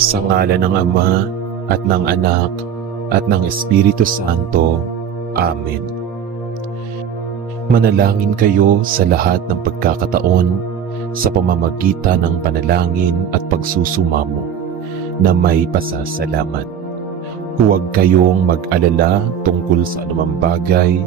Sa ngalan ng Ama at ng Anak at ng Espiritu Santo. Amen. Manalangin kayo sa lahat ng pagkakataon sa pamamagitan ng panalangin at pagsusumamo na may pasasalamat. Huwag kayong mag-alala tungkol sa anumang bagay,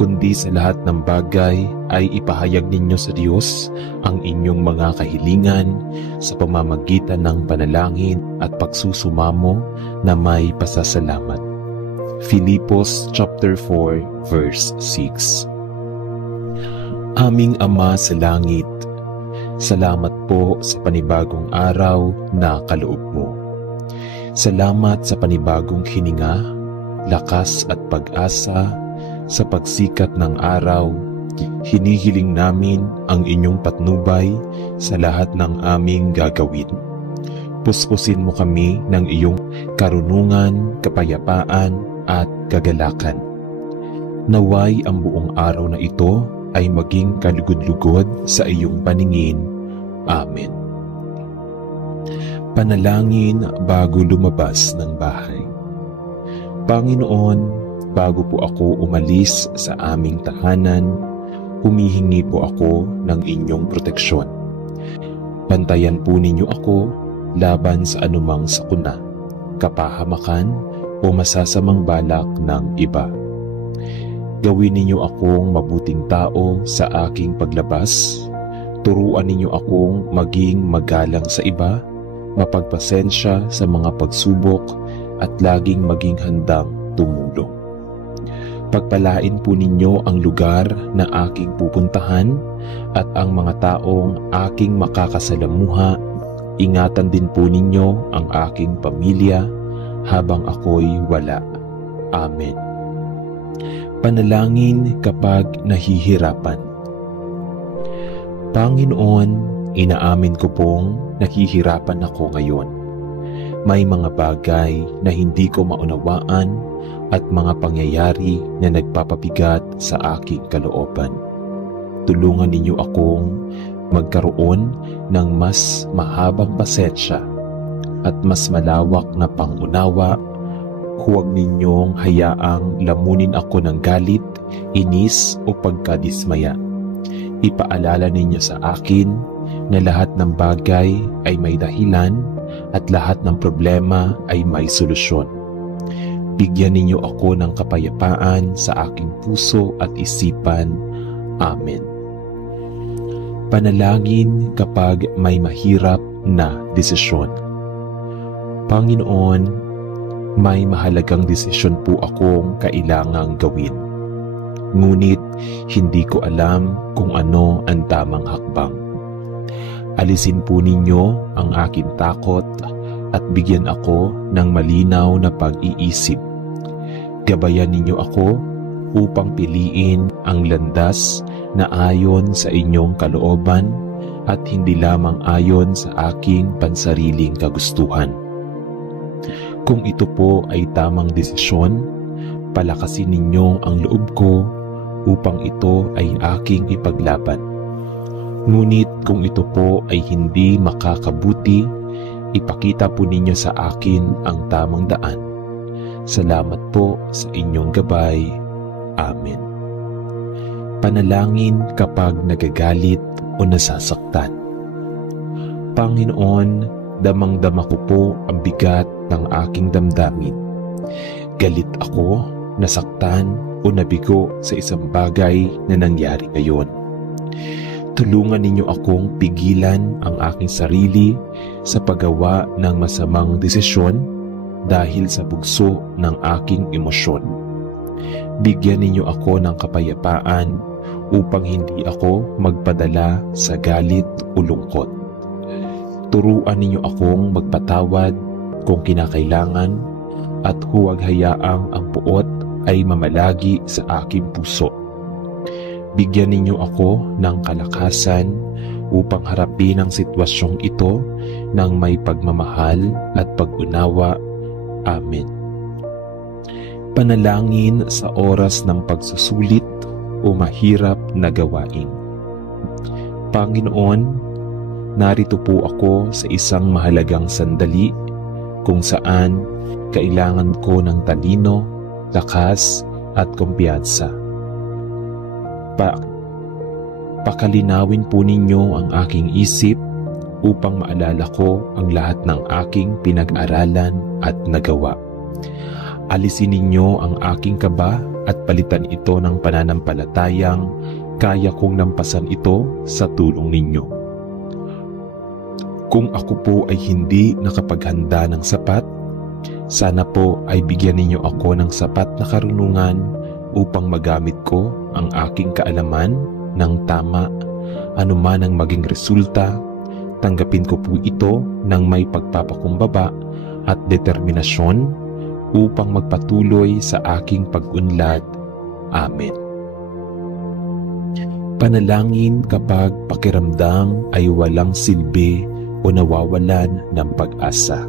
kundi sa lahat ng bagay ay ipahayag ninyo sa Diyos ang inyong mga kahilingan sa pamamagitan ng panalangin at pagsusumamo na may pasasalamat. Filipos chapter 4 verse 6. Aming Ama sa langit, salamat po sa panibagong araw na kaloob mo. Salamat sa panibagong hininga, lakas at pag-asa sa pagsikat ng araw. Hinihiling namin ang inyong patnubay sa lahat ng aming gagawin. Puspusin mo kami ng iyong karunungan, kapayapaan at kagalakan. Naway ang buong araw na ito ay maging kalugod-lugod sa iyong paningin. Amen. Panalangin bago lumabas ng bahay. Panginoon, bago po ako umalis sa aming tahanan, humihingi po ako ng inyong proteksyon. Bantayan po ninyo ako laban sa anumang sakuna, kapahamakan o masasamang balak ng iba. Gawin ninyo akong mabuting tao sa aking paglabas. Turuan ninyo akong maging magalang sa iba, mapagpasensya sa mga pagsubok at laging maging handang tumulong. Pagpalain po ninyo ang lugar na aking pupuntahan at ang mga taong aking makakasalamuha. Ingatan din po ninyo ang aking pamilya habang ako'y wala. Amen. Panalangin kapag nahihirapan. Panginoon, inaamin ko pong nahihirapan ako ngayon. May mga bagay na hindi ko maunawaan at mga pangyayari na nagpapabigat sa aking kalooban. Tulungan ninyo akong magkaroon ng mas mahabang pasensya at mas malawak na pangunawa. Huwag ninyong hayaang lamunin ako ng galit, inis o pagkadismaya. Ipaalala ninyo sa akin na lahat ng bagay ay may dahilan at lahat ng problema ay may solusyon. Bigyan ninyo ako ng kapayapaan sa aking puso at isipan. Amen. Panalangin kapag may mahirap na desisyon. Panginoon, may mahalagang desisyon po akong kailangang gawin. Ngunit hindi ko alam kung ano ang tamang hakbang. Alisin po ninyo ang aking takot at bigyan ako ng malinaw na pag-iisip. Gabayan ninyo ako upang piliin ang landas na ayon sa inyong kalooban at hindi lamang ayon sa aking pansariling kagustuhan. Kung ito po ay tamang desisyon, palakasin ninyo ang loob ko upang ito ay aking ipaglaban. Ngunit kung ito po ay hindi makakabuti, ipakita po ninyo sa akin ang tamang daan. Salamat po sa inyong gabay. Amen. Panalangin kapag nagagalit o nasasaktan. Panginoon, damang-dama ko po ang bigat ng aking damdamin. Galit ako, nasaktan o nabigo sa isang bagay na nangyari ngayon. Tulungan ninyo akong pigilan ang aking sarili sa paggawa ng masamang desisyon dahil sa bugso ng aking emosyon. Bigyan ninyo ako ng kapayapaan upang hindi ako magpadala sa galit o lungkot. Turuan ninyo akong magpatawad kung kinakailangan at huwag hayaang ang puot ay mamalagi sa aking puso. Bigyan ninyo ako ng kalakasan upang harapin ang sitwasyong ito ng may pagmamahal at pag-unawa. Amen. Panalangin sa oras ng pagsusulit o mahirap na gawain. Panginoon, narito po ako sa isang mahalagang sandali kung saan kailangan ko ng talino, lakas at kumpiyansa. Pakalinawin po ninyo ang aking isip upang maalala ko ang lahat ng aking pinag-aralan at nagawa. Alisin ninyo ang aking kaba at palitan ito ng pananampalatayang kaya kong lampasan ito sa tulong ninyo. Kung ako po ay hindi nakapaghanda ng sapat, sana po ay bigyan ninyo ako ng sapat na karunungan upang magamit ko ang aking kaalaman ng tama. Anuman ang maging resulta, tanggapin ko po ito ng may pagpapakumbaba at determinasyon upang magpatuloy sa aking pag-unlad. Amen. Panalangin kapag pakiramdam ay walang silbi o nawawalan ng pag-asa.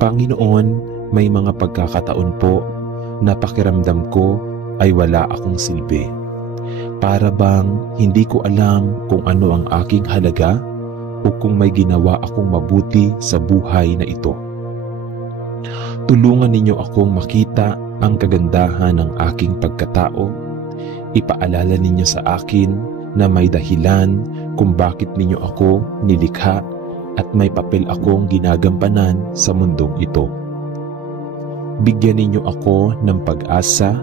Panginoon, may mga pagkakataon po na pakiramdam ko ay wala akong silbi. Para bang hindi ko alam kung ano ang aking halaga o kung may ginawa akong mabuti sa buhay na ito. Tulungan ninyo akong makita ang kagandahan ng aking pagkatao. Ipaalala ninyo sa akin na may dahilan kung bakit ninyo ako nilikha at may papel akong ginagampanan sa mundong ito. Bigyan ninyo ako ng pag-asa,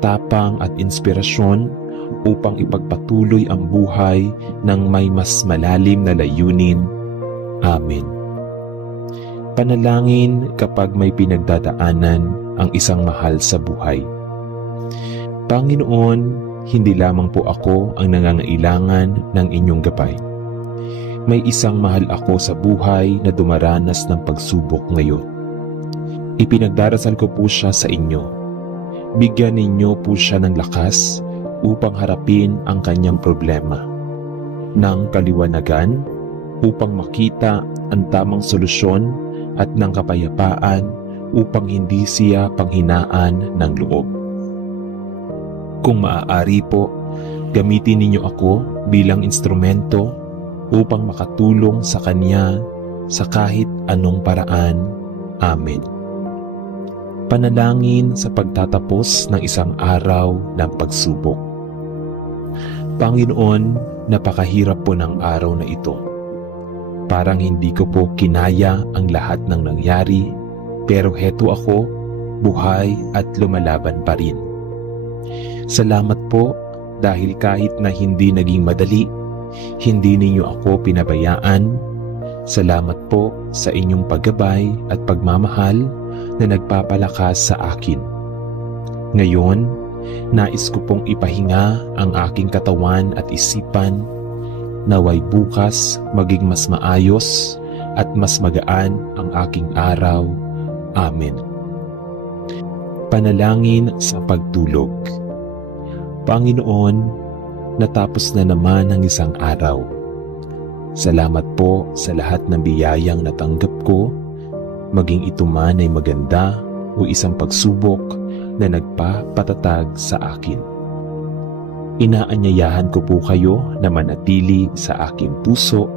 tapang at inspirasyon upang ipagpatuloy ang buhay ng may mas malalim na layunin. Amen. Panalangin kapag may pinagdadaanan ang isang mahal sa buhay. Panginoon, hindi lamang po ako ang nangangailangan ng inyong gabay. May isang mahal ako sa buhay na dumaranas ng pagsubok ngayon. Ipinagdarasal ko po siya sa inyo. Bigyan ninyo po siya ng lakas upang harapin ang kanyang problema, ng kaliwanagan upang makita ang tamang solusyon at ng kapayapaan upang hindi siya panghinaan ng loob. Kung maaari po, gamitin ninyo ako bilang instrumento upang makatulong sa kanya sa kahit anong paraan. Amen. Panalangin sa pagtatapos ng isang araw ng pagsubok. Panginoon, napakahirap po ng araw na ito. Parang hindi ko po kinaya ang lahat ng nangyari, pero heto ako, buhay at lumalaban pa rin. Salamat po dahil kahit na hindi naging madali, hindi ninyo ako pinabayaan. Salamat po sa inyong paggabay at pagmamahal na nagpapalakas sa akin. Ngayon, nais ko pong ipahinga ang aking katawan at isipan, naway bukas maging mas maayos at mas magaan ang aking araw. Amen. Panalangin sa pagtulog. Panginoon, natapos na naman ang isang araw. Salamat po sa lahat ng biyayang natanggap ko, maging ito man ay maganda o isang pagsubok na nagpapatatag sa akin. Inaanyayahan ko po kayo na manatili sa aking puso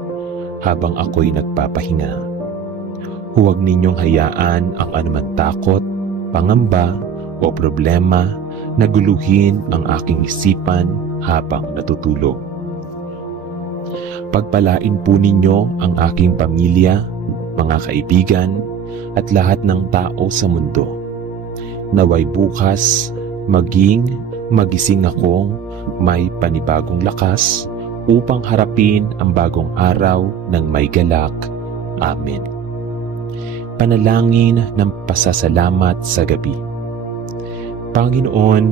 habang ako'y nagpapahinga. Huwag ninyong hayaan ang anumang takot, pangamba o problema na guluhin ang aking isipan habang natutulog. Pagpalain po ninyo ang aking pamilya, mga kaibigan at lahat ng tao sa mundo. Naway bukas magising akong may panibagong lakas upang harapin ang bagong araw ng may galak. Amen. Panalangin ng pasasalamat sa gabi. Panginoon,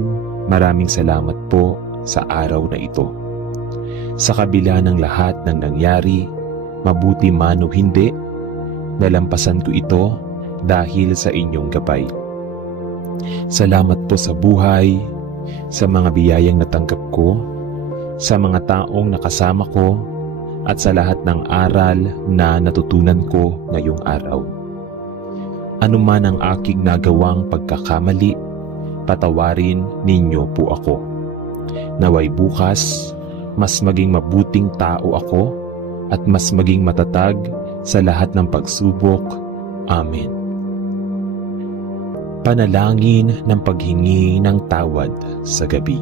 maraming salamat po sa araw na ito. Sa kabila ng lahat ng nangyari, mabuti man o hindi, nalampasan ko ito dahil sa inyong gabay. Salamat po sa buhay, sa mga biyayang natanggap ko, sa mga taong nakasama ko, at sa lahat ng aral na natutunan ko ngayong araw. Ano man ang aking nagawang pagkakamali, patawarin ninyo po ako. Naway bukas, mas maging mabuting tao ako at mas maging matatag sa lahat ng pagsubok Amen. Panalangin ng paghingi ng tawad sa gabi.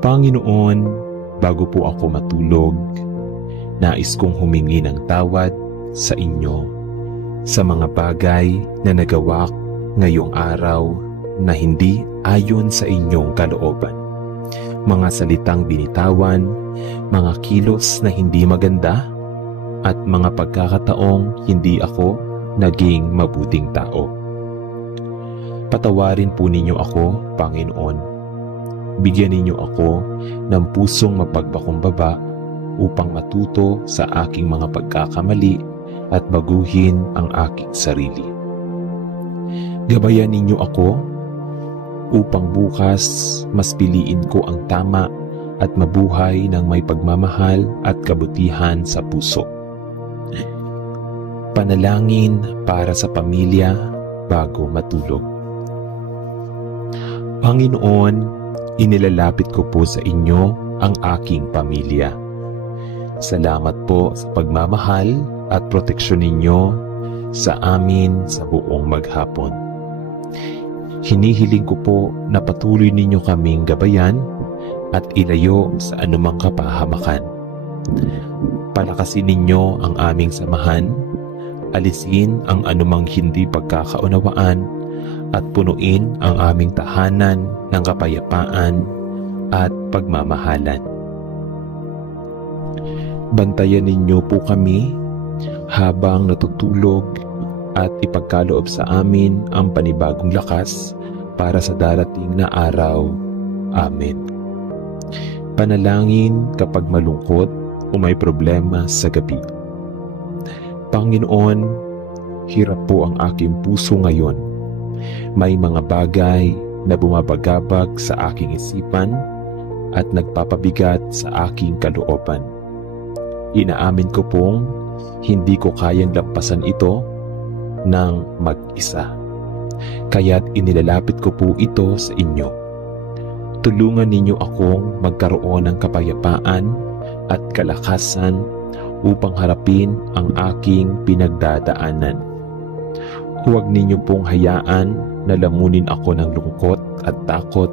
Panginoon, bago po ako matulog, nais kong humingi ng tawad sa inyo sa mga bagay na nagawa ngayong araw na hindi ayon sa inyong kalooban. Mga salitang binitawan, mga kilos na hindi maganda, at mga pagkakataong hindi ako naging mabuting tao. Patawarin po ninyo ako, Panginoon. Bigyan ninyo ako ng pusong mapagpakumbaba upang matuto sa aking mga pagkakamali at baguhin ang aking sarili. Gabayan ninyo ako upang bukas mas piliin ko ang tama at mabuhay ng may pagmamahal at kabutihan sa puso. Panalangin para sa pamilya bago matulog. Panginoon, inilalapit ko po sa inyo ang aking pamilya. Salamat po sa pagmamahal at proteksyon ninyo sa amin sa buong maghapon. Hinihiling ko po na patuloy ninyo kaming gabayan at ilayo sa anumang kapahamakan. Palakasin ninyo ang aming samahan, alisin ang anumang hindi pagkakaunawaan, at punuin ang aming tahanan ng kapayapaan at pagmamahalan. Bantayan ninyo po kami habang natutulog at ipagkaloob sa amin ang panibagong lakas para sa darating na araw. Amen. Panalangin kapag malungkot o may problema sa gabi. Panginoon, hirap po ang aking puso ngayon. May mga bagay na bumabagabag sa aking isipan at nagpapabigat sa aking kalooban. Inaamin ko pong hindi ko kayang lampasan ito ng mag-isa. Kaya't inilalapit ko po ito sa inyo. Tulungan ninyo akong magkaroon ng kapayapaan at kalakasan upang harapin ang aking pinagdadaanan. Huwag ninyo pong hayaan na lamunin ako ng lungkot at takot.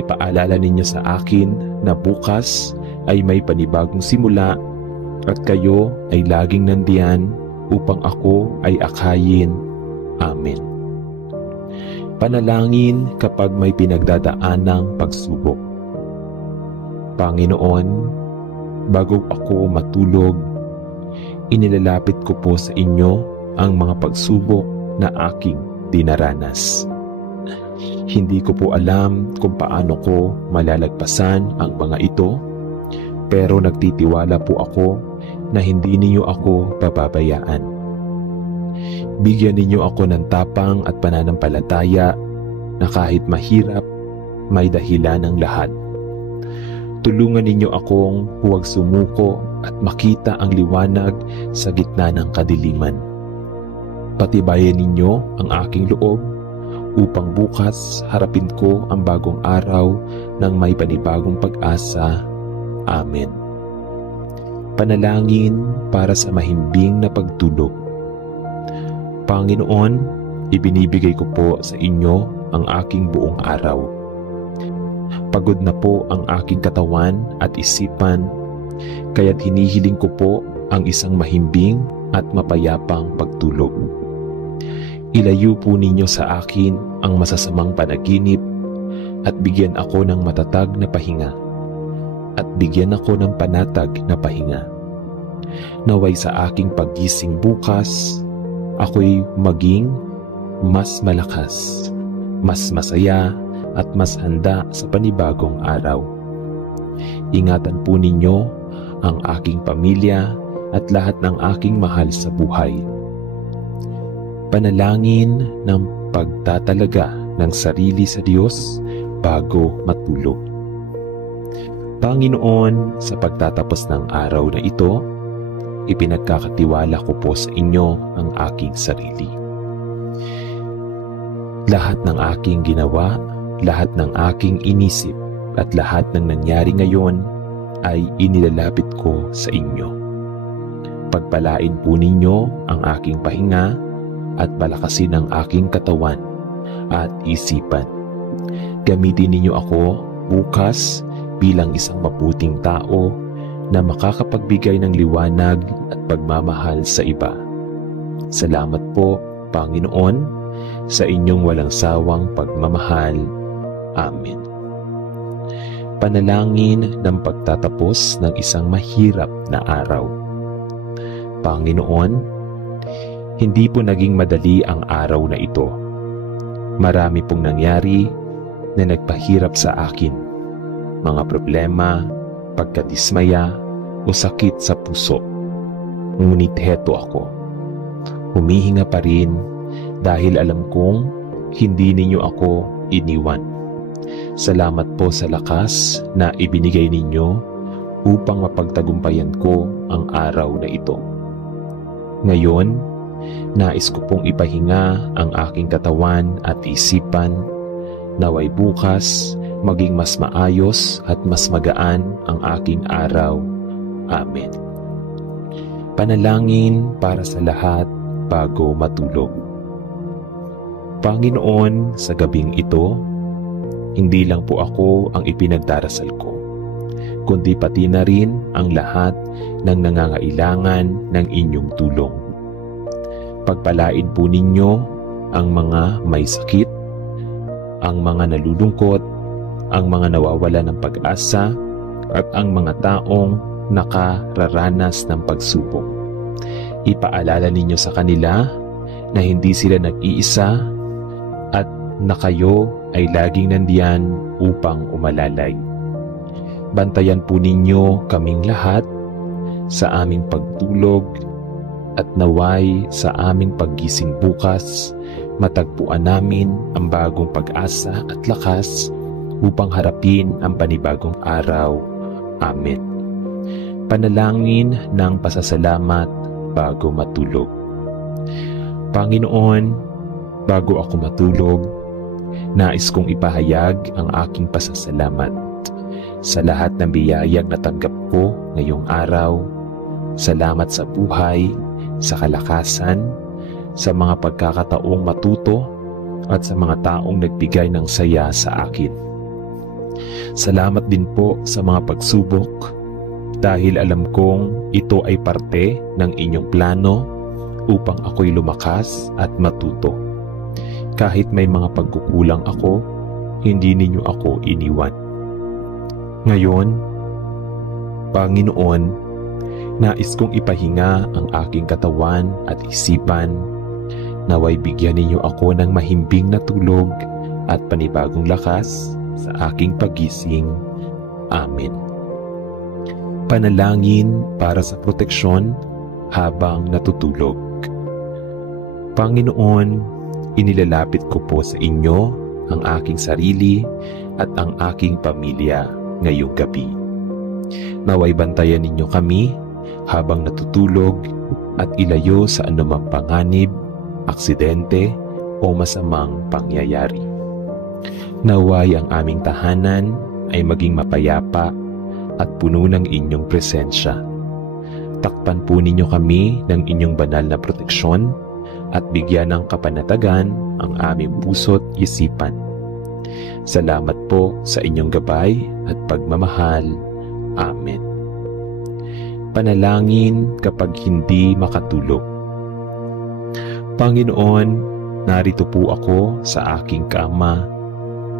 Ipaalala ninyo sa akin na bukas ay may panibagong simula at kayo ay laging nandiyan upang ako ay akayin. Amen. Panalangin kapag may pinagdadaanang pagsubok. Panginoon, bago ako matulog, inilalapit ko po sa inyo ang mga pagsubok na aking dinaranas. Hindi ko po alam kung paano ko malalagpasan ang mga ito, pero nagtitiwala po ako na hindi ninyo ako pababayaan. Bigyan ninyo ako ng tapang at pananampalataya na kahit mahirap, may dahilan ng lahat. Tulungan ninyo akong huwag sumuko at makita ang liwanag sa gitna ng kadiliman. Patibayan ninyo ang aking loob upang bukas harapin ko ang bagong araw ng may panibagong pag-asa. Amen. Panalangin para sa mahimbing na pagtulog. Panginoon, ibinibigay ko po sa inyo ang aking buong araw. Pagod na po ang aking katawan at isipan, kaya't hinihiling ko po ang isang mahimbing at mapayapang pagtulog. Ilayo po ninyo sa akin ang masasamang panaginip at bigyan ako ng matatag na pahinga at bigyan ako ng panatag na pahinga. Naway sa aking paggising bukas, ako'y maging mas malakas, mas masaya at mas handa sa panibagong araw. Ingatan po ninyo ang aking pamilya at lahat ng aking mahal sa buhay. Panalangin ng pagtatalaga ng sarili sa Diyos bago matulog. Panginoon, sa pagtatapos ng araw na ito, ipinagkakatiwala ko po sa inyo ang aking sarili. Lahat ng aking ginawa, lahat ng aking inisip, at lahat ng nangyari ngayon ay inilalapit ko sa inyo. Pagpalain po ninyo ang aking pahinga at palakasin ang aking katawan at isipan. Gamitin ninyo ako bukas bilang isang mabuting tao na makakapagbigay ng liwanag at pagmamahal sa iba. Salamat po, Panginoon, sa inyong walang sawang pagmamahal. Amen. Panalangin ng pagtatapos ng isang mahirap na araw. Panginoon, hindi po naging madali ang araw na ito. Marami pong nangyari na nagpahirap sa akin. Mga problema, pagkadismaya o sakit sa puso. Ngunit heto ako. Humihinga pa rin dahil alam kong hindi ninyo ako iniwan. Salamat po sa lakas na ibinigay ninyo upang mapagtagumpayan ko ang araw na ito. Ngayon, nais ko pong ipahinga ang aking katawan at isipan, naway bukas maging mas maayos at mas magaan ang aking araw. Amen. Panalangin para sa lahat bago matulog. Panginoon, sa gabing ito, hindi lang po ako ang ipinagdarasal ko, kundi pati na rin ang lahat ng nangangailangan ng inyong tulong. Pagpalain po ninyo ang mga may sakit, ang mga nalulungkot, ang mga nawawala ng pag-asa, at ang mga taong nakararanas ng pagsubok. Ipaalala ninyo sa kanila na hindi sila nag-iisa at na kayo ay laging nandiyan upang umalalay. Bantayan po ninyo kaming lahat sa aming pagtulog at naway sa aming paggising bukas, matagpuan namin ang bagong pag-asa at lakas upang harapin ang panibagong araw. Amen. Panalangin ng pasasalamat bago matulog. Panginoon, bago ako matulog, nais kong ipahayag ang aking pasasalamat sa lahat ng biyayang natanggap ko ngayong araw. Salamat sa buhay, sa kalakasan, sa mga pagkakataong matuto, at sa mga taong nagbigay ng saya sa akin. Salamat din po sa mga pagsubok dahil alam kong ito ay parte ng inyong plano upang ako'y lumakas at matuto. Kahit may mga pagkukulang ako, hindi ninyo ako iniwan. Ngayon, Panginoon, nais kong ipahinga ang aking katawan at isipan, naway bigyan ninyo ako ng mahimbing na tulog at panibagong lakas sa aking paggising. Amen. Panalangin para sa proteksyon habang natutulog. Panginoon, inilalapit ko po sa inyo ang aking sarili at ang aking pamilya ngayong gabi. Naway bantayan ninyo kami habang natutulog at ilayo sa anumang panganib, aksidente o masamang pangyayari. Naway ang aming tahanan ay maging mapayapa at puno ng inyong presensya. Takpan po ninyo kami ng inyong banal na proteksyon at bigyan ng kapanatagan ang aming puso't isipan. Salamat po sa inyong gabay at pagmamahal. Amen. Panalangin kapag hindi makatulog. Panginoon, narito po ako sa aking kama,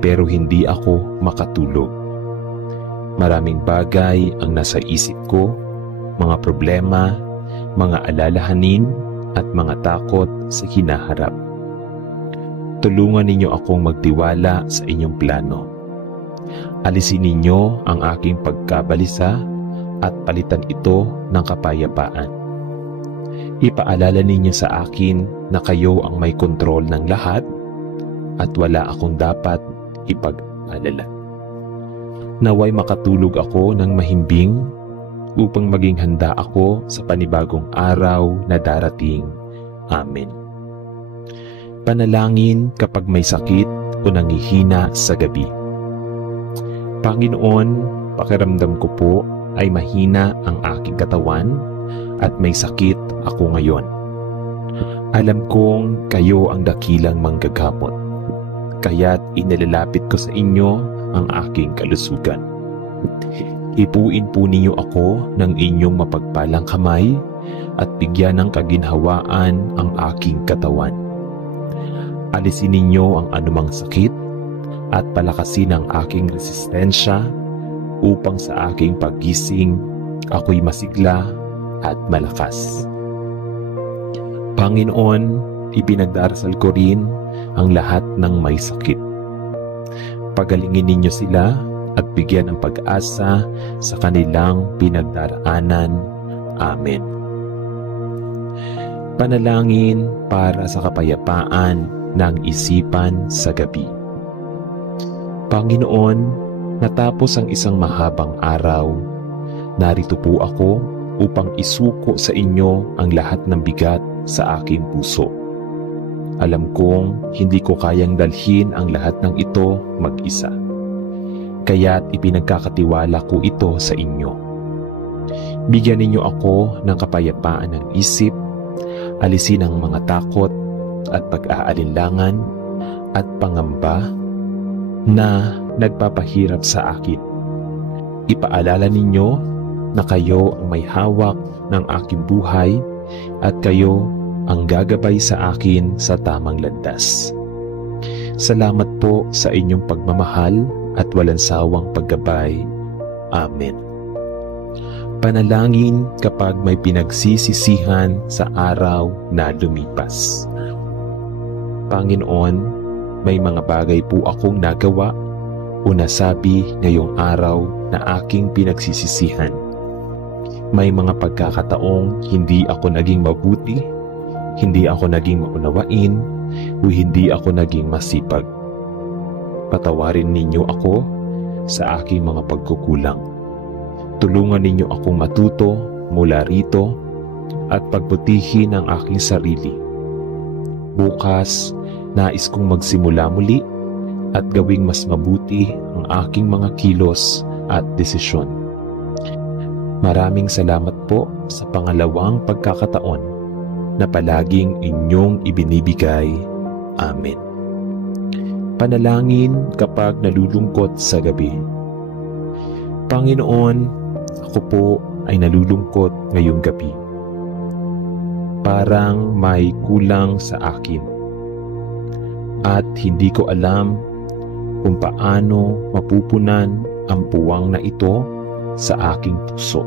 pero hindi ako makatulog. Maraming bagay ang nasa isip ko, mga problema, mga alalahanin, at mga takot sa hinaharap. Tulungan ninyo akong magtiwala sa inyong plano. Alisin ninyo ang aking pagkabalisa at palitan ito ng kapayapaan. Ipaalala ninyo sa akin na kayo ang may kontrol ng lahat at wala akong dapat ipag-alala. Naway makatulog ako ng mahimbing upang maging handa ako sa panibagong araw na darating. Amen. Panalangin kapag may sakit o nangihina sa gabi. Panginoon, pakiramdam ko po ay mahina ang aking katawan at may sakit ako ngayon. Alam kong kayo ang dakilang manggagamot, kaya't inilalapit ko sa inyo ang aking kalusugan. Ipuin po ninyo ako ng inyong mapagpalang kamay at bigyan ng kaginhawaan ang aking katawan. Alisin ninyo ang anumang sakit at palakasin ang aking resistensya upang sa aking paggising ako'y masigla at malakas. Panginoon, ipinagdarasal ko rin ang lahat ng may sakit. Pagalingin ninyo sila at bigyan ng pag-asa sa kanilang pinagdaraanan. Amen. Panalangin para sa kapayapaan ng isipan sa gabi. Panginoon, natapos ang isang mahabang araw. Narito po ako upang isuko sa inyo ang lahat ng bigat sa aking puso. Alam kong hindi ko kayang dalhin ang lahat ng ito mag-isa. Kaya't ipinagkakatiwala ko ito sa inyo. Bigyan ninyo ako ng kapayapaan ng isip, alisin ang mga takot at pag-aalinlangan at pangamba na nagpapahirap sa akin. Ipaalala ninyo na kayo ang may hawak ng aking buhay at kayo ang gagabay sa akin sa tamang landas. Salamat po sa inyong pagmamahal at walang sawang paggabay. Amen. Panalangin kapag may pinagsisisihan sa araw na lumipas. Panginoon, may mga bagay po akong nagawa o nasabi ngayong araw na aking pinagsisisihan. May mga pagkakataong hindi ako naging mabuti, hindi ako naging maunawain, o hindi ako naging masipag. Patawarin ninyo ako sa aking mga pagkukulang. Tulungan ninyo akong matuto mula rito at pagbutihin ang aking sarili. Bukas, nais kong magsimula muli at gawing mas mabuti ang aking mga kilos at desisyon. Maraming salamat po sa pangalawang pagkakataon na palaging inyong ibinibigay. Amen. Panalangin kapag nalulungkot sa gabi. Panginoon, ako po ay nalulungkot ngayong gabi. Parang may kulang sa akin at hindi ko alam kung paano mapupunan ang puwang na ito sa aking puso.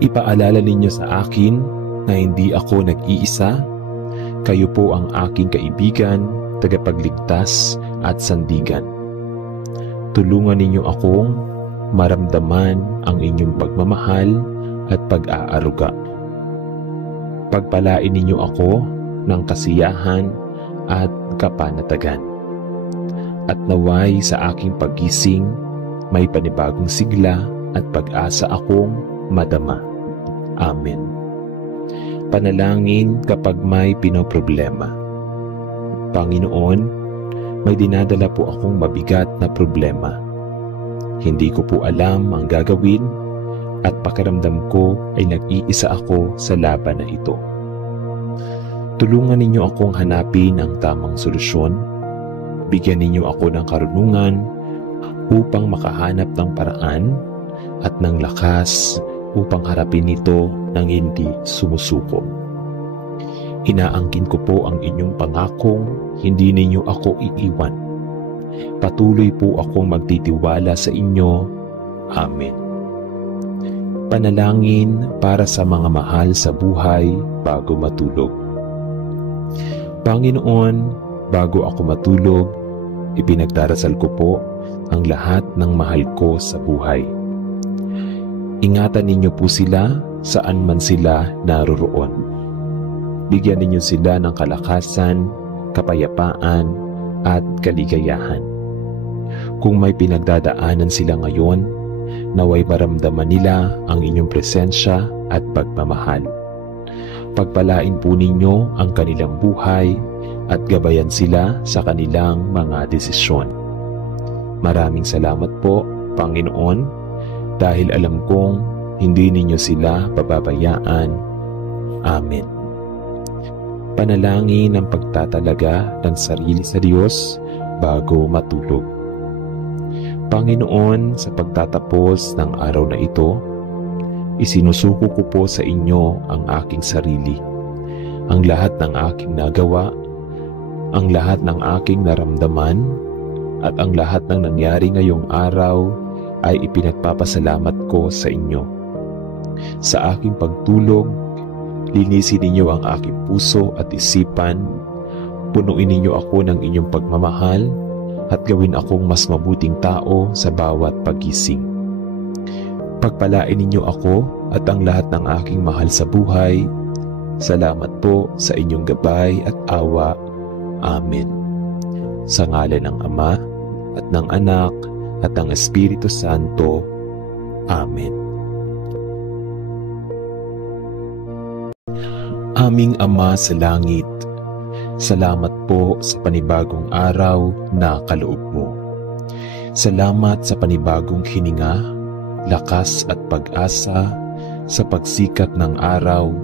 Ipaalala ninyo sa akin na hindi ako nag-iisa. Kayo po ang aking kaibigan, tagapagligtas at sandigan. Tulungan ninyo akong maramdaman ang inyong pagmamahal at pag-aaruga. Pagpalain ninyo ako ng kasiyahan at kapanatagan. At naway sa aking paggising, may panibagong sigla at pag-asa akong madama. Amen. Panalangin kapag may pinoproblema. Panginoon, may dinadala po akong mabigat na problema. Hindi ko po alam ang gagawin at pakiramdam ko ay nag-iisa ako sa laban na ito. Tulungan ninyo akong hanapin ang tamang solusyon. Bigyan ninyo ako ng karunungan upang makahanap ng paraan at ng lakas upang harapin ito ng hindi sumusuko. Inaangkin ko po ang inyong pangakong hindi ninyo ako iiwan. Patuloy po akong magtitiwala sa inyo. Amen. Panalangin para sa mga mahal sa buhay bago matulog. Panginoon, bago ako matulog, ipinagdarasal ko po ang lahat ng mahal ko sa buhay. Ingatan ninyo po sila saan man sila naroroon. Bigyan ninyo sila ng kalakasan, kapayapaan, at kaligayahan. Kung may pinagdadaanan sila ngayon, naway maramdaman nila ang inyong presensya at pagmamahal. Pagpalain po ninyo ang kanilang buhay at gabayan sila sa kanilang mga desisyon. Maraming salamat po, Panginoon, dahil alam kong hindi ninyo sila pababayaan. Amen. Panalangin ng pagtatalaga ng sarili sa Diyos bago matulog. Panginoon, sa pagtatapos ng araw na ito, isinusuko ko po sa inyo ang aking sarili, ang lahat ng aking nagawa, ang lahat ng aking naramdaman, at ang lahat ng nangyari ngayong araw ay ipinagpapasalamat ko sa inyo. Sa aking pagtulog, linisin ninyo ang aking puso at isipan, punuin ninyo ako ng inyong pagmamahal, at gawin akong mas mabuting tao sa bawat pagising. Pagpalain ninyo ako at ang lahat ng aking mahal sa buhay. Salamat po sa inyong gabay at awa. Amen. Sa ngalan ng Ama at ng Anak at ng Espiritu Santo. Amen. Aming Ama sa langit, salamat po sa panibagong araw na kaloob mo. Salamat sa panibagong hininga, lakas at pag-asa sa pagsikat ng araw.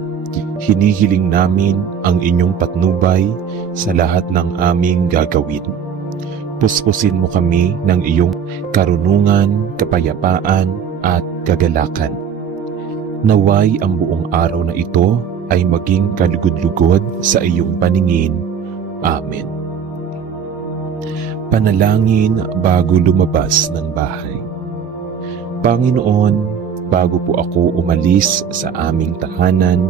Hinihiling namin ang inyong patnubay sa lahat ng aming gagawin. Puspusin mo kami ng iyong karunungan, kapayapaan at kagalakan. Naway ang buong araw na ito ay maging kalugod-lugod sa iyong paningin. Amen. Panalangin bago lumabas ng bahay. Panginoon, bago po ako umalis sa aming tahanan,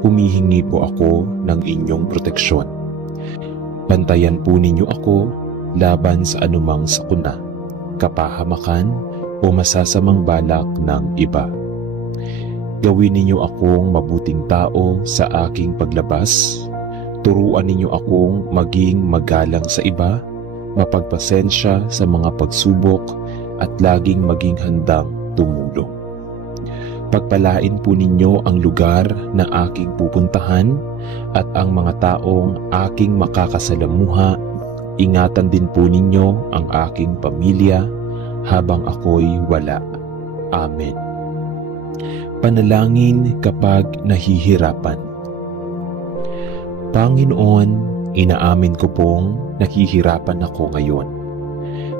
humihingi po ako ng inyong proteksyon. Bantayan po ninyo ako laban sa anumang sakuna, kapahamakan o masasamang balak ng iba. Gawin ninyo akong mabuting tao sa aking paglabas. Turuan ninyo akong maging magalang sa iba, mapagpasensya sa mga pagsubok, at laging maging handang tumulong. Pagpalain po ninyo ang lugar na aking pupuntahan at ang mga taong aking makakasalamuha. Ingatan din po ninyo ang aking pamilya habang ako'y wala. Amen. Panalangin kapag nahihirapan. Panginoon, inaamin ko pong nahihirapan ako ngayon.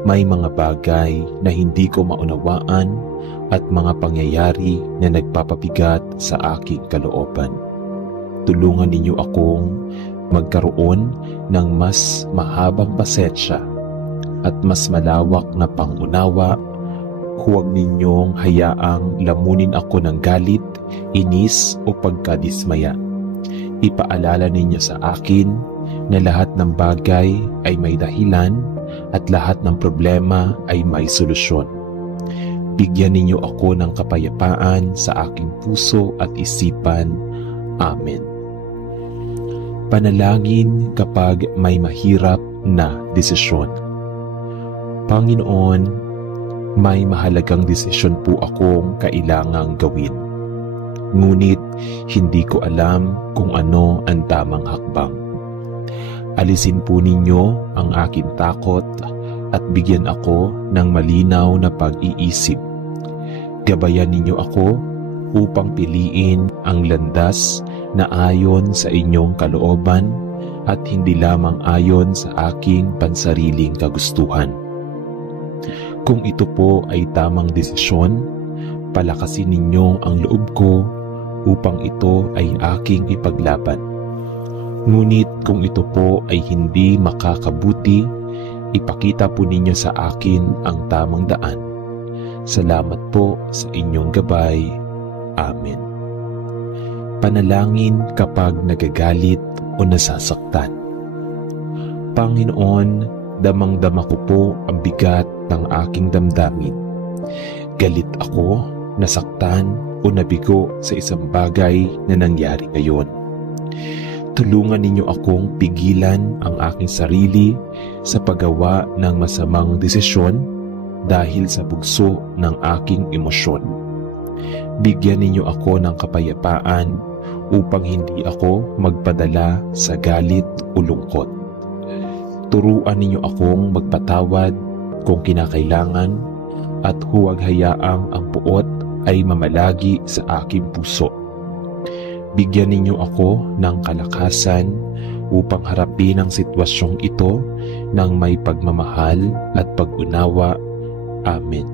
May mga bagay na hindi ko maunawaan at mga pangyayari na nagpapabigat sa aking kalooban. Tulungan ninyo akong magkaroon ng mas mahabang pasensya at mas malawak na pangunawa. Huwag ninyong hayaang lamunin ako ng galit, inis o pagkadismaya. Ipaalala ninyo sa akin na lahat ng bagay ay may dahilan at lahat ng problema ay may solusyon. Bigyan ninyo ako ng kapayapaan sa aking puso at isipan. Amen. Panalangin kapag may mahirap na desisyon. Panginoon, may mahalagang desisyon po akong kailangang gawin. Ngunit hindi ko alam kung ano ang tamang hakbang. Alisin po ninyo ang aking takot at bigyan ako ng malinaw na pag-iisip. Gabayan ninyo ako upang piliin ang landas na ayon sa inyong kalooban at hindi lamang ayon sa aking pansariling kagustuhan. Kung ito po ay tamang desisyon, palakasin ninyo ang loob ko upang ito ay aking ipaglaban. Ngunit kung ito po ay hindi makakabuti, ipakita po ninyo sa akin ang tamang daan. Salamat po sa inyong gabay. Amen. Panalangin kapag nagagalit o nasasaktan. Panginoon, damang-dama ko po ang bigat ng aking damdamin. Galit ako, nasaktan o nabigo sa isang bagay na nangyari ngayon. Tulungan ninyo akong pigilan ang aking sarili sa paggawa ng masamang desisyon dahil sa bugso ng aking emosyon. Bigyan ninyo ako ng kapayapaan upang hindi ako magpadala sa galit o lungkot. Turuan ninyo akong magpatawad kung kinakailangan at huwag hayaang ang puot ay mamalagi sa aking puso. Bigyan ninyo ako ng kalakasan upang harapin ang sitwasyong ito ng may pagmamahal at pag-unawa. Amen.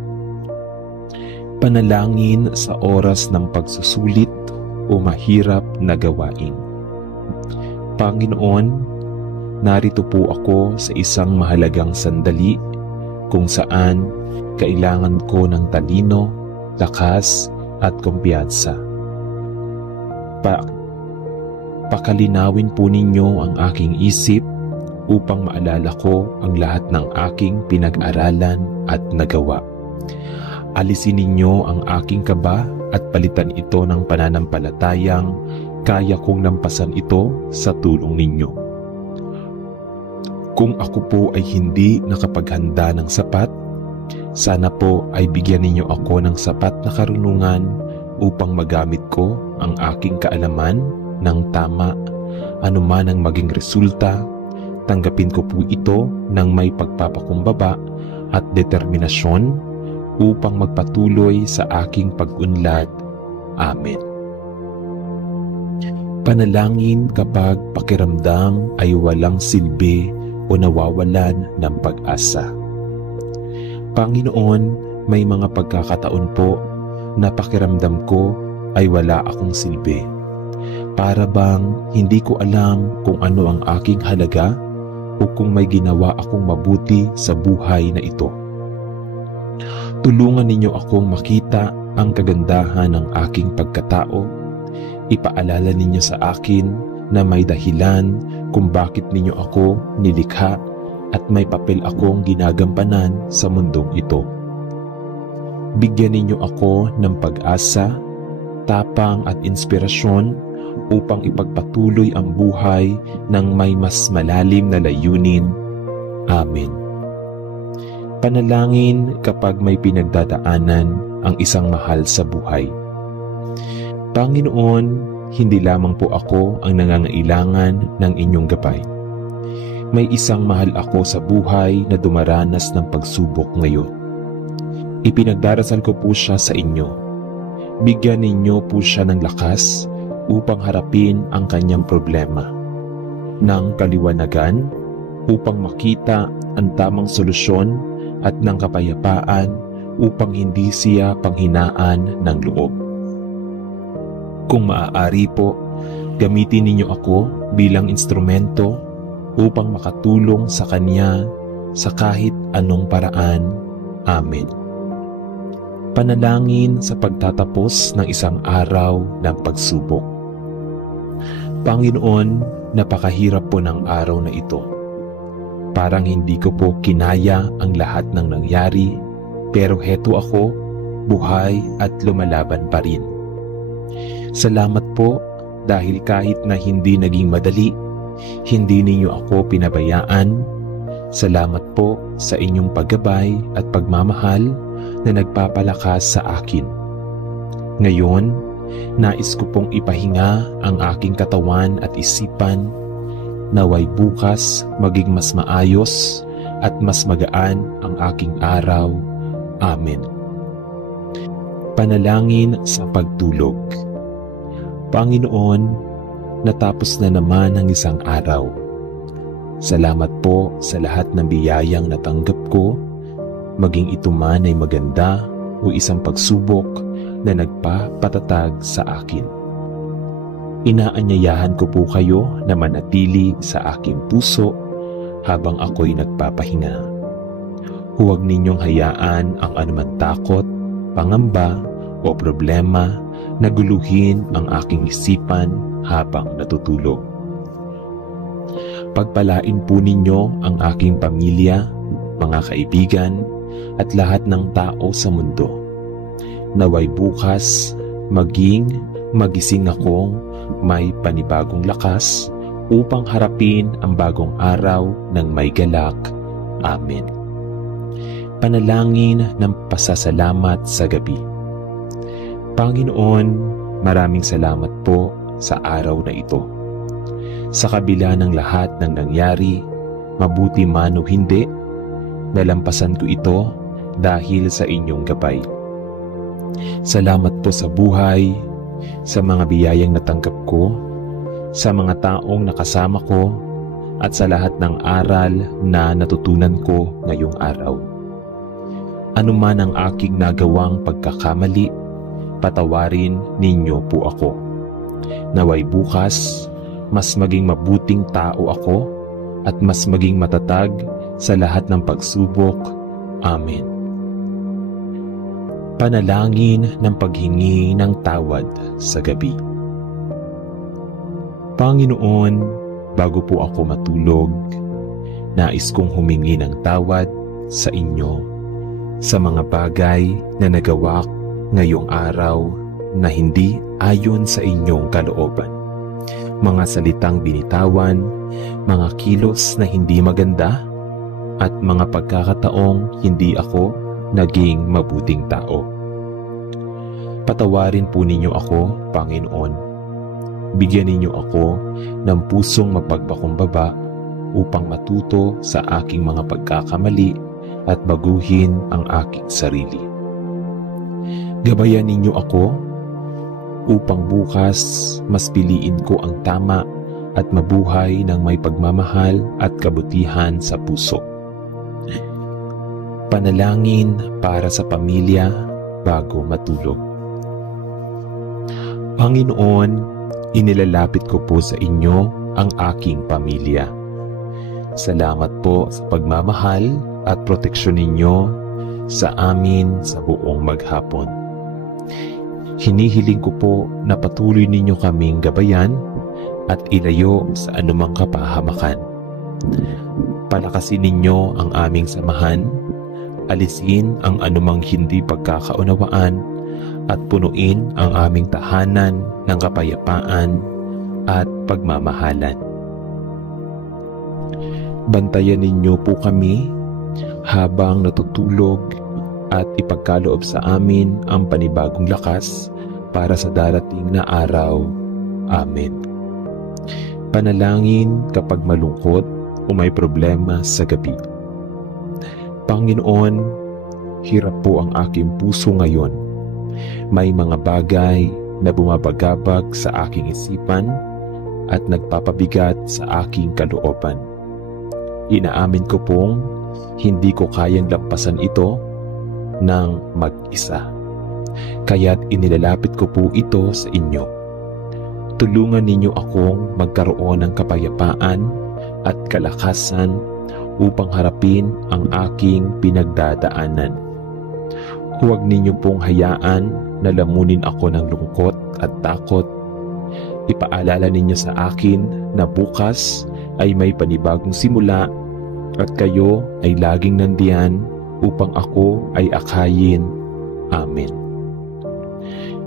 Panalangin sa oras ng pagsusulit o mahirap na gawain. Panginoon, narito po ako sa isang mahalagang sandali kung saan kailangan ko ng talino, lakas at kumpiyansa. Pakalinawin po ninyo ang aking isip upang maalala ko ang lahat ng aking pinag-aralan at nagawa. Alisin ninyo ang aking kaba at palitan ito ng pananampalatayang kaya kong lampasan ito sa tulong ninyo. Kung ako po ay hindi nakapaghanda ng sapat, sana po ay bigyan ninyo ako ng sapat na karunungan upang magamit ko ang aking kaalaman ng tama. Anuman ang maging resulta, tanggapin ko po ito ng may pagpapakumbaba at determinasyon upang magpatuloy sa aking pag-unlad. Amen. Panalangin kapag pakiramdam ay walang silbi o nawawalan ng pag-asa. Panginoon, may mga pagkakataon po na pakiramdam ko ay wala akong silbi. Para bang hindi ko alam kung ano ang aking halaga o kung may ginawa akong mabuti sa buhay na ito. Tulungan ninyo akong makita ang kagandahan ng aking pagkatao. Ipaalala ninyo sa akin na may dahilan kung bakit ninyo ako nilikha at may papel akong ginagampanan sa mundong ito. Bigyan ninyo ako ng pag-asa, tapang at inspirasyon upang ipagpatuloy ang buhay ng may mas malalim na layunin. Amen. Panalangin kapag may pinagdadaanan ang isang mahal sa buhay. Panginoon, hindi lamang po ako ang nangangailangan ng inyong gabay. May isang mahal ako sa buhay na dumaranas ng pagsubok ngayon. Ipinagdarasal ko po siya sa inyo. Bigyan ninyo po siya ng lakas upang harapin ang kanyang problema, ng kaliwanagan upang makita ang tamang solusyon at ng kapayapaan upang hindi siya panghinaan ng loob. Kung maaari po, gamitin ninyo ako bilang instrumento upang makatulong sa kanya sa kahit anong paraan. Amen. Panalangin sa pagtatapos ng isang araw ng pagsubok. Panginoon, napakahirap po ng araw na ito. Parang hindi ko po kinaya ang lahat ng nangyari, pero heto ako, buhay at lumalaban pa rin. Salamat po dahil kahit na hindi naging madali, hindi ninyo ako pinabayaan. Salamat po sa inyong paggabay at pagmamahal na nagpapalakas sa akin. Ngayon, nais ko pong ipahinga ang aking katawan at isipan, naway bukas maging mas maayos at mas magaan ang aking araw. Amen. Panalangin sa pagtulog. Panginoon, natapos na naman ang isang araw. Salamat po sa lahat ng biyayang natanggap ko, maging ito man ay maganda o isang pagsubok na nagpapatatag sa akin. Inaanyayahan ko po kayo na manatili sa aking puso habang ako'y nagpapahinga. Huwag ninyong hayaan ang anumang takot, pangamba o problema na guluhin ang aking isipan habang natutulog. Pagpalain po ninyo ang aking pamilya, mga kaibigan at lahat ng tao sa mundo. Naway bukas magising akong may panibagong lakas upang harapin ang bagong araw ng may galak. Amen. Panalangin ng pasasalamat sa gabi. Panginoon, maraming salamat po sa araw na ito. Sa kabila ng lahat ng nangyari, mabuti man o hindi, nalampasan ko ito dahil sa inyong gabay. Salamat po sa buhay, sa mga biyayang natanggap ko, sa mga taong nakasama ko, at sa lahat ng aral na natutunan ko ngayong araw. Ano man ang aking nagawang pagkakamali, patawarin ninyo po ako. Naway bukas, mas maging mabuting tao ako at mas maging matatag sa lahat ng pagsubok. Amen. Panalangin ng paghingi ng tawad sa gabi. Panginoon, bago po ako matulog, nais kong humingi ng tawad sa inyo sa mga bagay na nagawa ngayong araw na hindi ayon sa inyong kalooban. Mga salitang binitawan, mga kilos na hindi maganda, at mga pagkakataong hindi ako naging mabuting tao. Patawarin po ninyo ako, Panginoon. Bigyan ninyo ako ng pusong mapagpakumbaba upang matuto sa aking mga pagkakamali at baguhin ang aking sarili. Gabayan ninyo ako upang bukas mas piliin ko ang tama at mabuhay ng may pagmamahal at kabutihan sa puso. Panalangin para sa pamilya bago matulog. Panginoon, inilalapit ko po sa inyo ang aking pamilya. Salamat po sa pagmamahal at proteksyon ninyo sa amin sa buong maghapon. Hinihiling ko po na patuloy ninyo kaming gabayan at ilayo sa anumang kapahamakan. Palakasin ninyo ang aming samahan, alisin ang anumang hindi pagkakaunawaan, at punuin ang aming tahanan ng kapayapaan at pagmamahalan. Bantayan ninyo po kami habang natutulog at ipagkaloob sa amin ang panibagong lakas para sa darating na araw. Amen. Panalangin kapag malungkot o may problema sa gabi. Panginoon, hirap po ang aking puso ngayon. May mga bagay na bumabagabag sa aking isipan at nagpapabigat sa aking kalooban. Inaamin ko pong hindi ko kayang lampasan ito ng mag-isa. Kaya't inilalapit ko po ito sa inyo. Tulungan ninyo akong magkaroon ng kapayapaan at kalakasan upang harapin ang aking pinagdadaanan. Huwag ninyo pong hayaan na lamunin ako ng lungkot at takot. Ipaalala ninyo sa akin na bukas ay may panibagong simula at kayo ay laging nandiyan upang ako ay akayin. Amen.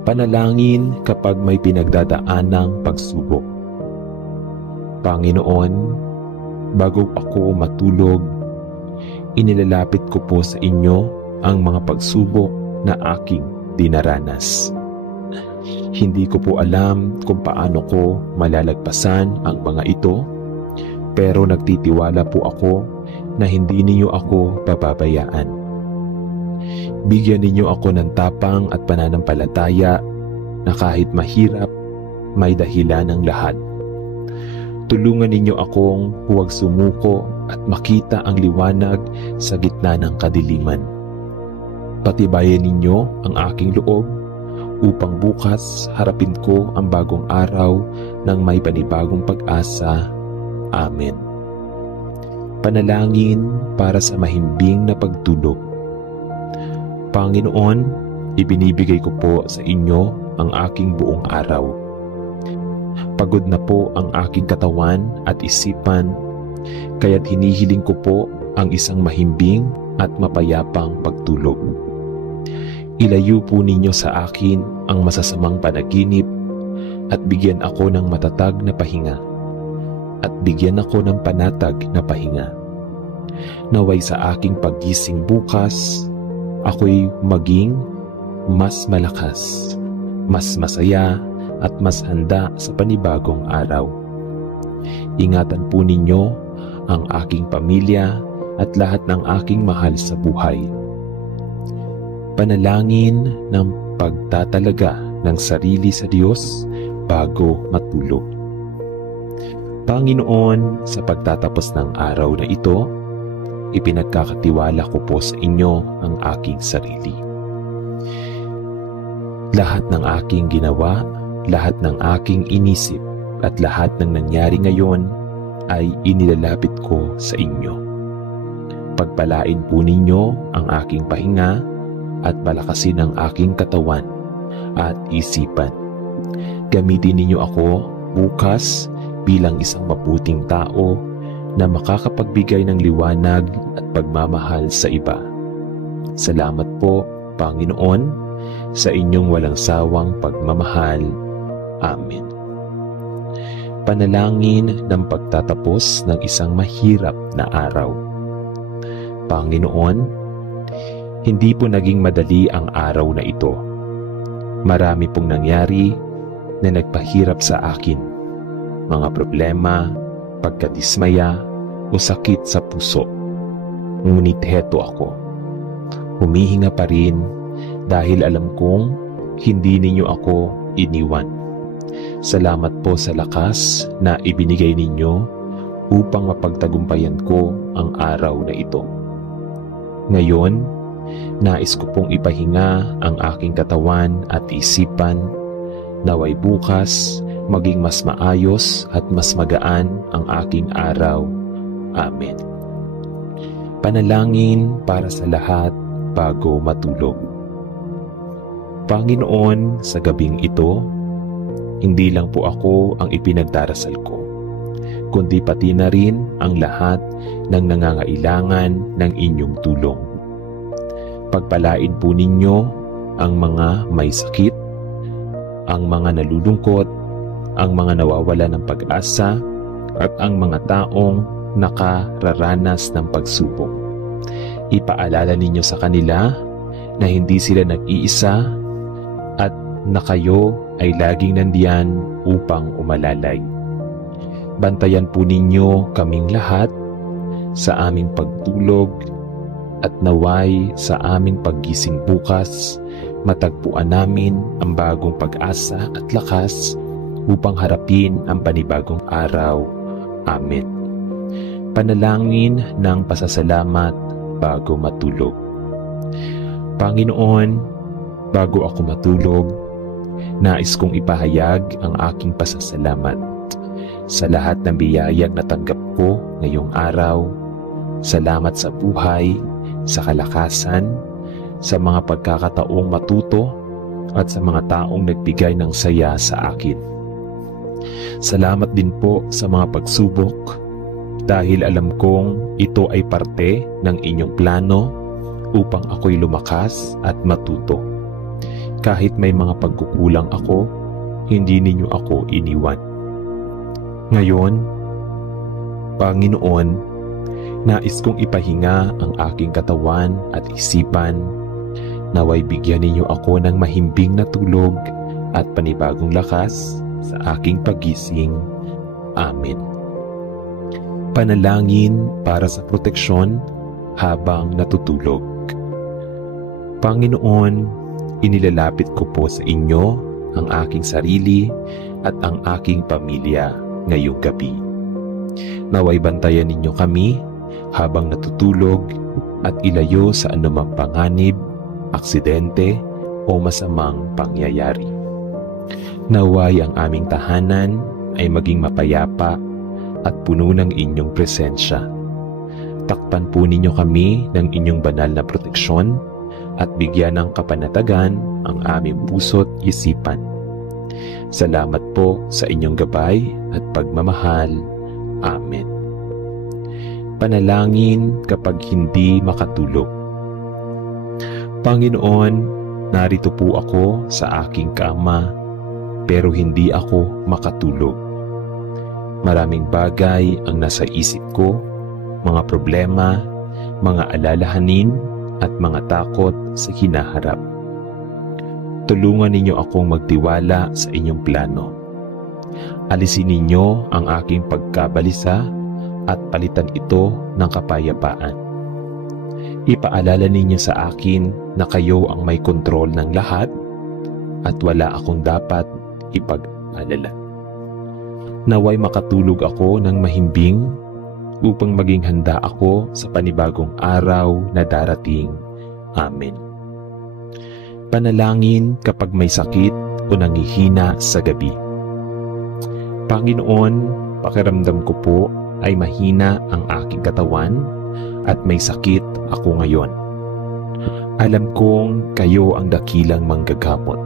Panalangin kapag may pinagdadaanang pagsubok. Panginoon, bago ako matulog, inilalapit ko po sa inyo ang mga pagsubok na aking dinaranas. Hindi ko po alam kung paano ko malalagpasan ang mga ito, pero nagtitiwala po ako na hindi ninyo ako pababayaan. Bigyan ninyo ako ng tapang at pananampalataya na kahit mahirap, may dahilan ng lahat. Tulungan ninyo akong huwag sumuko at makita ang liwanag sa gitna ng kadiliman. Patibayan ninyo ang aking loob upang bukas harapin ko ang bagong araw ng may panibagong pag-asa. Amen. Panalangin para sa mahimbing na pagtulog. Panginoon, ibinibigay ko po sa inyo ang aking buong araw. Pagod na po ang aking katawan at isipan, kaya't hinihiling ko po ang isang mahimbing at mapayapang pagtulog. Ilayo po ninyo sa akin ang masasamang panaginip at bigyan ako ng matatag na pahinga at bigyan ako ng panatag na pahinga. Naway sa aking paggising bukas, ako'y maging mas malakas, mas masaya at mas handa sa panibagong araw. Ingatan po ninyo ang aking pamilya at lahat ng aking mahal sa buhay. Panalangin ng pagtatalaga ng sarili sa Diyos bago matulog. Panginoon, sa pagtatapos ng araw na ito, ipinagkakatiwala ko po sa inyo ang aking sarili. Lahat ng aking ginawa, lahat ng aking inisip, at lahat ng nangyari ngayon ay inilalapit ko sa inyo. Pagpalain po ninyo ang aking pahinga at palakasin ang aking katawan at isipan. Gamitin ninyo ako bukas bilang isang mabuting tao na makakapagbigay ng liwanag at pagmamahal sa iba. Salamat po, Panginoon, sa inyong walang sawang pagmamahal. Amen. Panalangin ng pagtatapos ng isang mahirap na araw. Panginoon, hindi po naging madali ang araw na ito. Marami pong nangyari na nagpahirap sa akin. Mga problema, pagkadismaya, o sakit sa puso. Ngunit heto ako. Humihinga pa rin dahil alam kong hindi ninyo ako iniwan. Salamat po sa lakas na ibinigay ninyo upang mapagtagumpayan ko ang araw na ito. Ngayon, nais ko pong ipahinga ang aking katawan at isipan, naway bukas maging mas maayos at mas magaan ang aking araw. Amen. Panalangin para sa lahat bago matulog. Panginoon, sa gabing ito, hindi lang po ako ang ipinagdarasal ko, kundi pati na rin ang lahat ng nangangailangan ng inyong tulong. Pagpalain po ninyo ang mga may sakit, ang mga nalulungkot, ang mga nawawala ng pag-asa, at ang mga taong nakararanas ng pagsubok. Ipaalala ninyo sa kanila na hindi sila nag-iisa at na kayo ay laging nandiyan upang umalalay. Bantayan po ninyo kaming lahat sa aming pagtulog at naway sa aming paggising bukas, matagpuan namin ang bagong pag-asa at lakas upang harapin ang panibagong araw. Amen. Panalangin ng pasasalamat bago matulog. Panginoon, bago ako matulog, nais kong ipahayag ang aking pasasalamat sa lahat ng biyayang natanggap ko ngayong araw. Salamat sa buhay, sa kalakasan, sa mga pagkakataong matuto, at sa mga taong nagbigay ng saya sa akin. Salamat din po sa mga pagsubok dahil alam kong ito ay parte ng inyong plano upang ako'y lumakas at matuto. Kahit may mga pagkukulang ako, hindi ninyo ako iniwan. Ngayon, Panginoon, nais kong ipahinga ang aking katawan at isipan, naway bigyan ninyo ako ng mahimbing na tulog at panibagong lakas sa aking pagising. Amen. Panalangin para sa proteksyon habang natutulog. Panginoon, inilalapit ko po sa inyo ang aking sarili at ang aking pamilya ngayong gabi. Naway bantayan ninyo kami habang natutulog at ilayo sa anumang panganib, aksidente o masamang pangyayari. Naway ang aming tahanan ay maging mapayapa at puno ng inyong presensya. Takpan po ninyo kami ng inyong banal na proteksyon at bigyan ng kapanatagan ang aming puso't isipan. Salamat po sa inyong gabay at pagmamahal. Amen. Panalangin kapag hindi makatulog. Panginoon, narito po ako sa aking kama, pero hindi ako makatulog. Maraming bagay ang nasa isip ko, mga problema, mga alalahanin, at mga takot sa hinaharap. Tulungan ninyo akong magtiwala sa inyong plano. Alisin ninyo ang aking pagkabalisa at palitan ito ng kapayapaan. Ipaalala ninyo sa akin na kayo ang may kontrol ng lahat at wala akong dapat ipag-alala. Naway makatulog ako ng mahimbing upang maging handa ako sa panibagong araw na darating. Amen. Panalangin kapag may sakit o nangihina sa gabi. Panginoon, pakiramdam ko po ay mahina ang aking katawan at may sakit ako ngayon. Alam kong kayo ang dakilang manggagamot,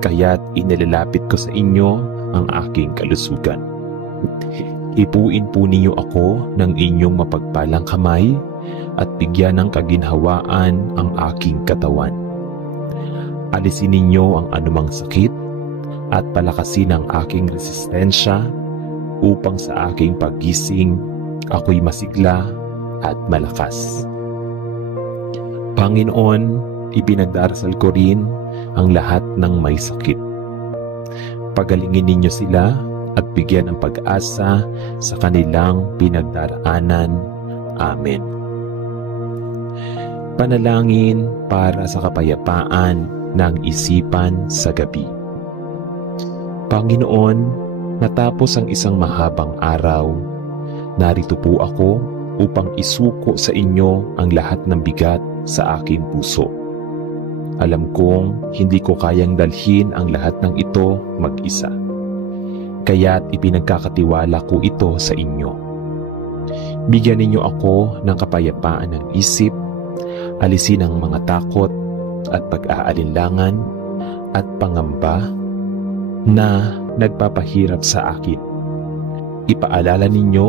kaya't inilalapit ko sa inyo ang aking kalusugan. Ipuin po ninyo ako ng inyong mapagpalang kamay at bigyan ng kaginhawaan ang aking katawan. Alisin ninyo ang anumang sakit at palakasin ang aking resistensya upang sa aking paggising ako'y masigla at malakas. Panginoon, ipinagdarasal ko rin ang lahat ng may sakit. Pagalingin ninyo sila at bigyan ng pag-asa sa kanilang pinagdaraanan. Amen. Panalangin para sa kapayapaan ng isipan sa gabi. Panginoon, natapos ang isang mahabang araw. Narito po ako upang isuko sa inyo ang lahat ng bigat sa aking puso. Alam kong hindi ko kayang dalhin ang lahat ng ito mag-isa. Kaya't ipinagkakatiwala ko ito sa inyo. Bigyan ninyo ako ng kapayapaan ng isip, alisin ang mga takot at pag-aalinlangan at pangamba na nagpapahirap sa akin. Ipaalala ninyo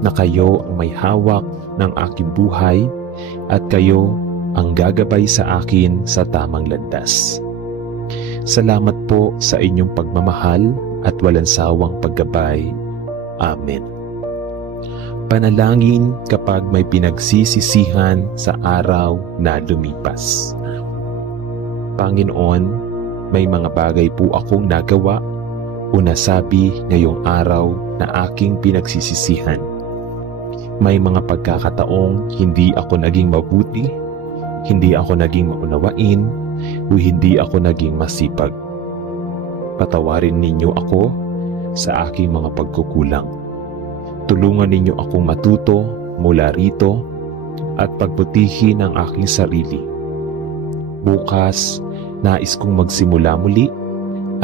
na kayo ang may hawak ng aking buhay at kayo ang gagabay sa akin sa tamang landas. Salamat po sa inyong pagmamahal at walang sawang paggabay. Amen. Panalangin kapag may pinagsisisihan sa araw na lumipas. Panginoon, may mga bagay po akong nagawa o nasabi ngayong araw na aking pinagsisisihan. May mga pagkakataong hindi ako naging mabuti, hindi ako naging maunawain, o hindi ako naging masipag. Patawarin ninyo ako sa aking mga pagkukulang. Tulungan ninyo akong matuto mula rito at pagbutihin ang aking sarili. Bukas, nais kong magsimula muli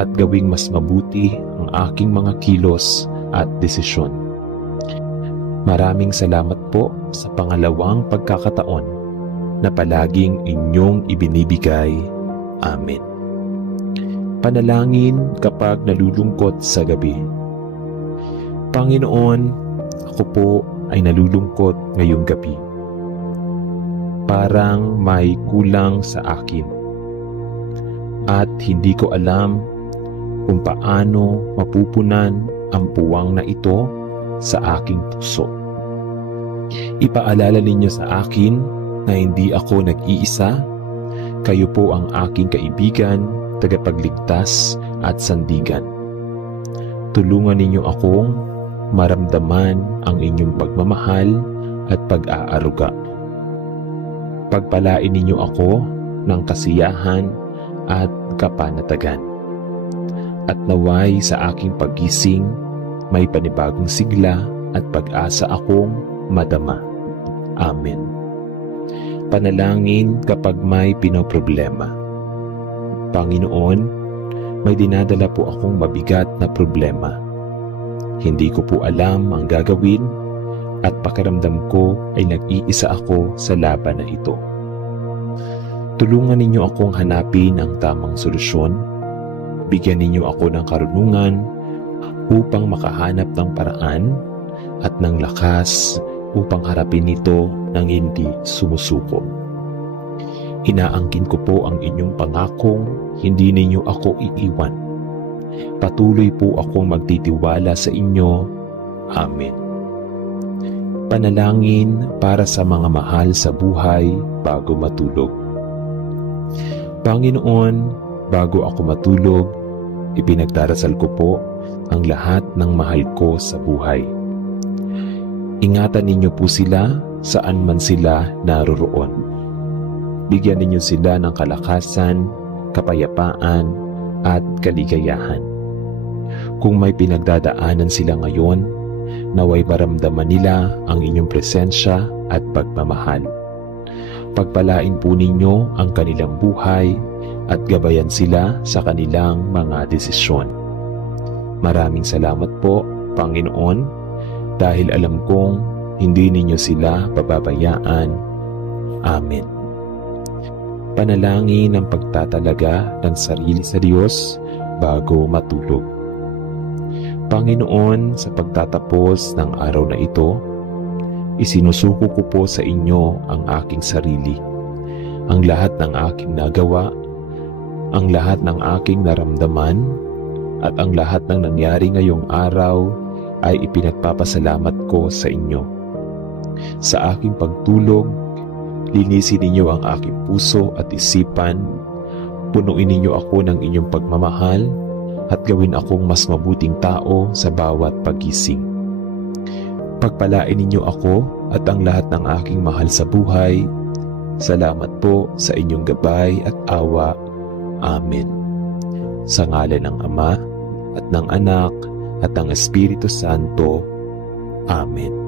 at gawing mas mabuti ang aking mga kilos at desisyon. Maraming salamat po sa pangalawang pagkakataon na palaging inyong ibinibigay. Amen. Panalangin kapag nalulungkot sa gabi. Panginoon, ako po ay nalulungkot ngayong gabi. Parang may kulang sa akin at hindi ko alam kung paano mapupunan ang puwang na ito sa aking puso. Ipaalala ninyo sa akin na hindi ako nag-iisa. Kayo po ang aking kaibigan, tagapagligtas at sandigan. Tulungan ninyo akong maramdaman ang inyong pagmamahal at pag-aaruga. Pagpalain ninyo ako ng kasiyahan at kapanatagan. At naway sa aking paggising, may panibagong sigla at pag-asa akong madama. Amen. Panalangin kapag may pinoproblema. Panginoon, may dinadala po akong mabigat na problema. Hindi ko po alam ang gagawin at pakiramdam ko ay nag-iisa ako sa laban na ito. Tulungan ninyo akong hanapin ang tamang solusyon. Bigyan ninyo ako ng karunungan upang makahanap ng paraan at ng lakas upang harapin ito ng hindi sumusuko. Inaangkin ko po ang inyong pangakong hindi ninyo ako iiwan. Patuloy po akong magtitiwala sa inyo. Amen. Panalangin para sa mga mahal sa buhay bago matulog. Panginoon, bago ako matulog, ipinagdarasal ko po ang lahat ng mahal ko sa buhay. Ingatan ninyo po sila saan man sila naroroon. Bigyan ninyo sila ng kalakasan, kapayapaan at kaligayahan. Kung may pinagdadaanan sila ngayon, naway maramdaman nila ang inyong presensya at pagmamahal. Pagpalain po ninyo ang kanilang buhay at gabayan sila sa kanilang mga desisyon. Maraming salamat po, Panginoon, dahil alam kong hindi ninyo sila pababayaan. Amen. Panalangin ng pagtatalaga ng sarili sa Diyos bago matulog. Panginoon, sa pagtatapos ng araw na ito, isinusuko ko po sa inyo ang aking sarili, ang lahat ng aking nagawa, ang lahat ng aking naramdaman, at ang lahat ng nangyari ngayong araw ay ipinagpapasalamat ko sa inyo. Sa aking pagtulog, linisin ninyo ang aking puso at isipan, punuin ninyo ako ng inyong pagmamahal, at gawin akong mas mabuting tao sa bawat pagising. Pagpalain ninyo ako at ang lahat ng aking mahal sa buhay. Salamat po sa inyong gabay at awa. Amen. Sa ngalan ng Ama at ng Anak at ng Espiritu Santo. Amen.